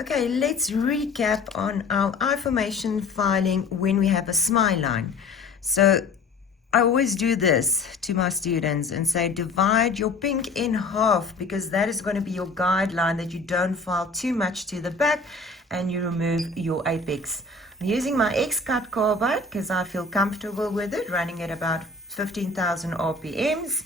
Okay, let's recap on our Iformation filing when we have a smile line. So I always do this to my students and say divide your pink in half, because that is going to be your guideline that you don't file too much to the back and you remove your apex. I'm using my X-Cut carbide because I feel comfortable with it, running at about 15,000 RPMs.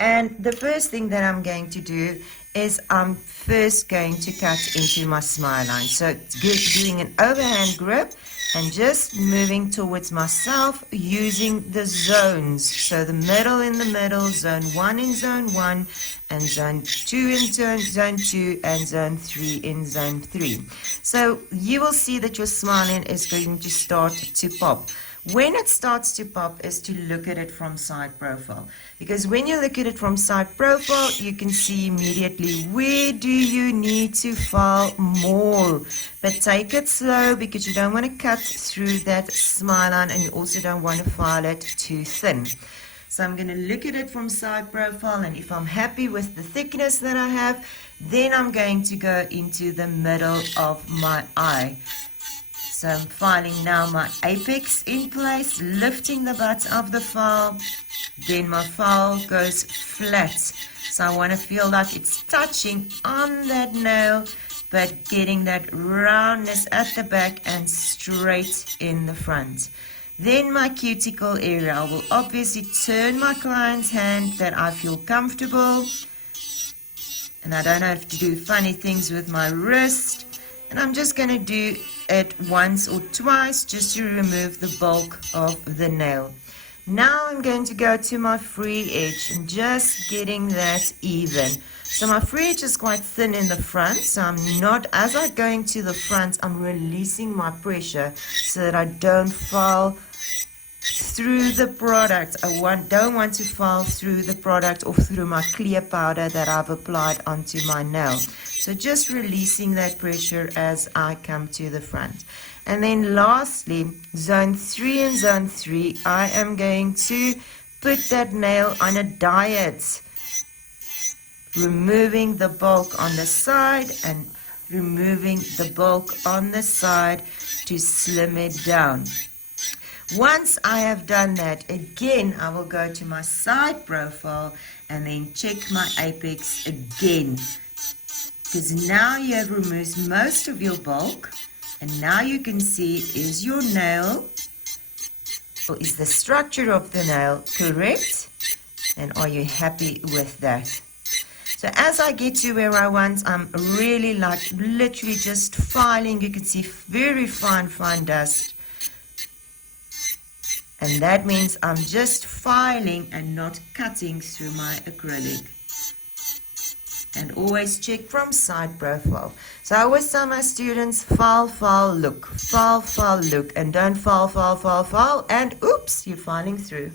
And the first thing that I'm going to do is I'm first going to cut into my smile line. So it's good doing an overhand grip and just moving towards myself using the zones. So the middle in the middle, zone 1 in zone 1, and zone 2 in zone 2, and zone 3 in zone 3. So you will see that your smiling is going to start to pop. When it starts to pop is to look at it from side profile, because when you look at it from side profile, you can see immediately where do you need to file more. But take it slow, because you don't want to cut through that smile line and you also don't want to file it too thin. So I'm going to look at it from side profile, and if I'm happy with the thickness that I have, then I'm going to go into the middle of my eye. So I'm filing now my apex in place, lifting the butt of the file, then my file goes flat. So I want to feel like it's touching on that nail, but getting that roundness at the back and straight in the front. Then my cuticle area, I will obviously turn my client's hand that I feel comfortable, and I don't have to do funny things with my wrist. And I'm just going to do it once or twice just to remove the bulk of the nail. Now I'm going to go to my free edge and just getting that even. So my free edge is quite thin in the front, so I'm not, as I go into the front, I'm releasing my pressure so that I don't fall through the product. I don't want to fall through the product or through my clear powder that I've applied onto my nail. So just releasing that pressure as I come to the front. And then lastly, zone 3 and zone 3, I am going to put that nail on a diet, removing the bulk on the side and removing the bulk on the side to slim it down. Once I have done that, again, I will go to my side profile and then check my apex again. Because now you have removed most of your bulk, and now you can see, is your nail, or is the structure of the nail correct, and are you happy with that? So as I get to where I want, I'm really literally just filing. You can see very fine dust. And that means I'm just filing and not cutting through my acrylic. And always check from side profile. So I always tell my students, file, look. File, look. And don't file, and oops, you're filing through.